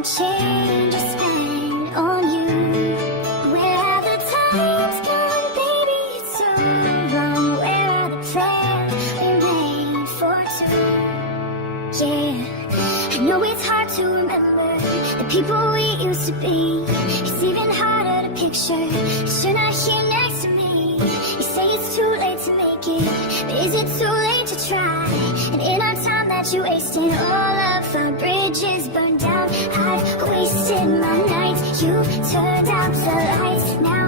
wanna change or spend on you. Where have the times gone, baby? It's so long. Where are the plans we made for two? Yeah, I know it's hard to remember the people we used to be. It's even harder to picture that you're not here next to me. You say it's too late to make it, but is it too late to try? And in our time that you wasted, all of our bridges burned down. I've wasted my nights, you turned out the lights. Now